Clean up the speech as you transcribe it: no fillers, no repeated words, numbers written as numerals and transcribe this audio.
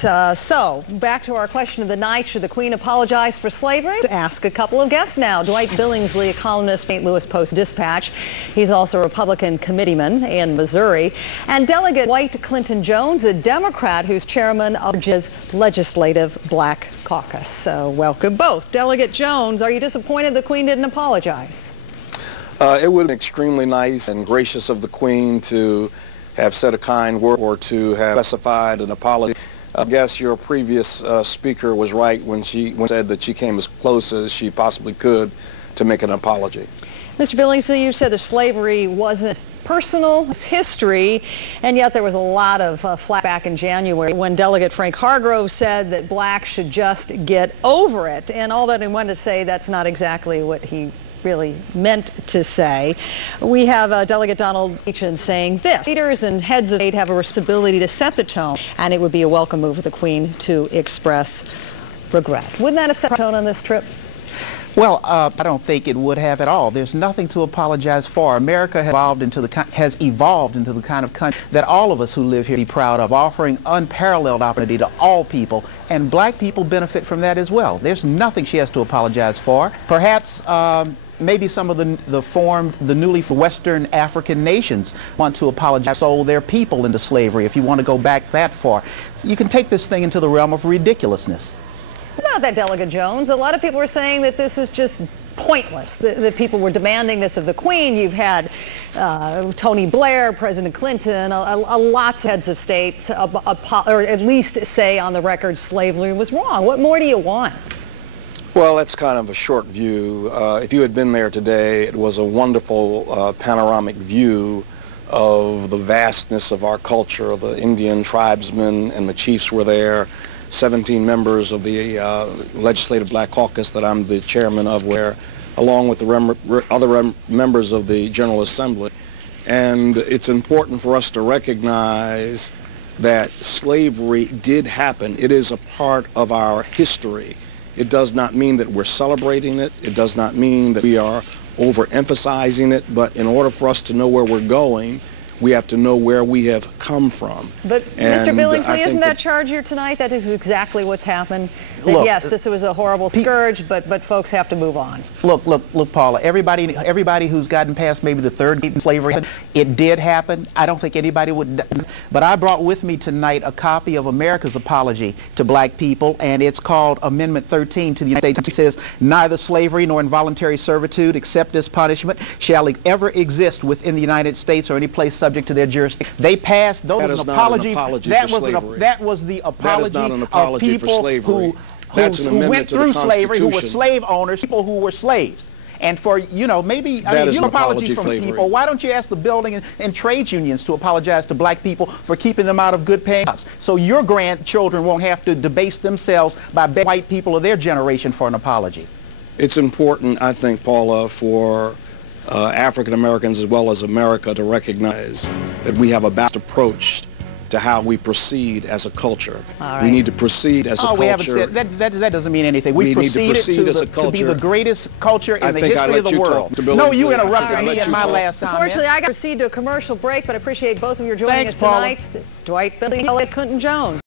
So, back to our question of the night. Should the Queen apologize for slavery? To ask a couple of guests now. Dwight Billingsly, a columnist, St. Louis Post-Dispatch. He's also a Republican committeeman in Missouri. And Delegate Dwight Clinton Jones, a Democrat who's chairman of Georgia's Legislative Black Caucus. So, welcome both. Delegate Jones, are you disappointed the Queen didn't apologize? It would have been extremely nice and gracious of the Queen to have said a kind word or to have specified an apology. I guess your previous speaker was right when she said that she came as close as she possibly could to make an apology. Mr. Billingsley, you said that slavery wasn't personal, it's history, and yet there was a lot of flack back in January when Delegate Frank Hargrove said that blacks should just get over it. And although he wanted to say that's not exactly what he really meant to say. We have Delegate Donald Meachin saying this: leaders and heads of state have a responsibility to set the tone, and it would be a welcome move for the Queen to express regret. Wouldn't that have set the tone on this trip? Well, I don't think it would have at all. There's nothing to apologize for. America has evolved into the kind of country that all of us who live here be proud of, offering unparalleled opportunity to all people, and black people benefit from that as well. There's nothing she has to apologize for. Perhaps maybe some of the newly Western African nations want to apologize, sold their people into slavery, if you want to go back that far. You can take this thing into the realm of ridiculousness. About that, Delegate Jones, a lot of people are saying that this is just pointless, that people were demanding this of the Queen. You've had Tony Blair, President Clinton, lots of heads of state, or at least say on the record slavery was wrong. What more do you want? Well, that's kind of a short view. If you had been there today, it was a wonderful panoramic view of the vastness of our culture. The Indian tribesmen and the chiefs were there. 17 members of the Legislative Black Caucus that I'm the chairman of were, along with the other members of the General Assembly. And it's important for us to recognize that slavery did happen. It is a part of our history. It does not mean that we're celebrating it. It does not mean that we are overemphasizing it. But in order for us to know where we're going, we have to know where we have come from. But Mr. Billingsley, isn't that charge here tonight? That is exactly what's happened. That look, yes, this was a horrible scourge, but folks have to move on. Look, Paula. Everybody who's gotten past maybe the third slavery, it did happen. I don't think anybody would. But I brought with me tonight a copy of America's apology to black people, and it's called Amendment 13 to the United States. It says, "Neither slavery nor involuntary servitude, except as punishment, shall ever exist within the United States or any place subject to their jurisdiction." They passed those an apology. That was the apology of people who went through slavery, who were slave owners, people who were slaves. And for, maybe, your apologies from people. Why don't you ask the building and trades unions to apologize to black people for keeping them out of good paying jobs, so your grandchildren won't have to debase themselves by begging white people of their generation for an apology? It's important, I think, Paula, for African Americans as well as America to recognize that we have a balanced approach to how we proceed as a culture. Right. We need to proceed as a culture. We haven't said, that doesn't mean anything. We proceeded to be the greatest culture in the history of the world. No, you interrupted me in my last comment. Unfortunately, I got to proceed to a commercial break, but I appreciate both of you joining us tonight. Dwight Billingsly, Clinton Jones.